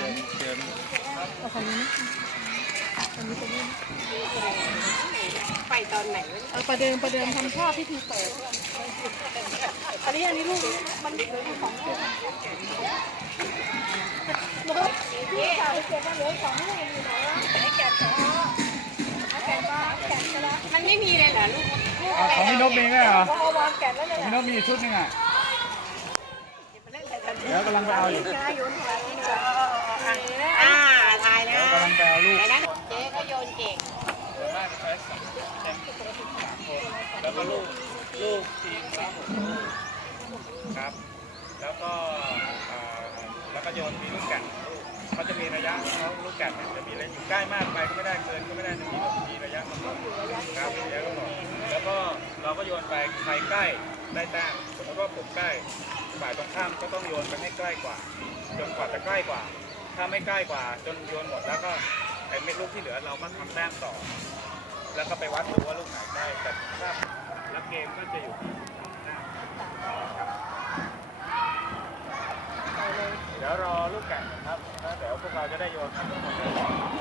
ทางนี้นะทางนี้ตรงนี้นไปตอนไหนเอาประเดิมประเดิมทำท่าพิธีเปิด อันนี้อันนี้ลูกมันเหลืออยู่สองลูกล้วก็พี่สาวเก็บมาเหลืออีกสองลูกอยู่ไหนวะไอ้แก่นแกะมาแกะไปแล้วมันไม่มีเลยเหรอลูกลูกอะของพี่นกมีไหมเหรอพอเอาวางแกะแล้วเนี่ยพี่นกมีชุดนึงอะเดี๋ยวกำลังไปเอาอยู่ อ่าทายนะ เดี๋ยวกำลังไปเอาลูก ไหนนะเจ๊ก็โยนเก่ง ส่วนมากจะใช้สองแชมป์สามคน แล้วก็ลูกลูกทีมละหกลูกครับ แล้วก็อ่าแล้วก็โยนมีลูกแก่นลูกเขาจะมีระยะเขาลูกแก่นเนี่ยจะมีระยะอยู่ใกล้มากไปก็ไม่ได้เกินก็ไม่ได้จะมีมีระยะกำหนดครับระยะกำหนดแล้วก็เราก็โยนไปใครใกล้ได้แต้มสมมติว่าผมใกล้ฝ่ายตรงข้ามก็ต้องโยนไปให้ใกล้กว่าจนกว่าจะใกล้กว่า ถ้าไม่ใกล้กว่า จนโยนหมดแล้วก็ไอ้เม็ดลูกที่เหลือเราก็ทำแต้มต่อ แล้วก็ไปวัดดูว่าลูกไหนได้แต่ถ้ารับเกมก็จะอยู่ที่สามแต้มเดี๋ยวรอลูกแก่งนะครับแล้วเดี๋ยวพวกเราจะได้โยนครับ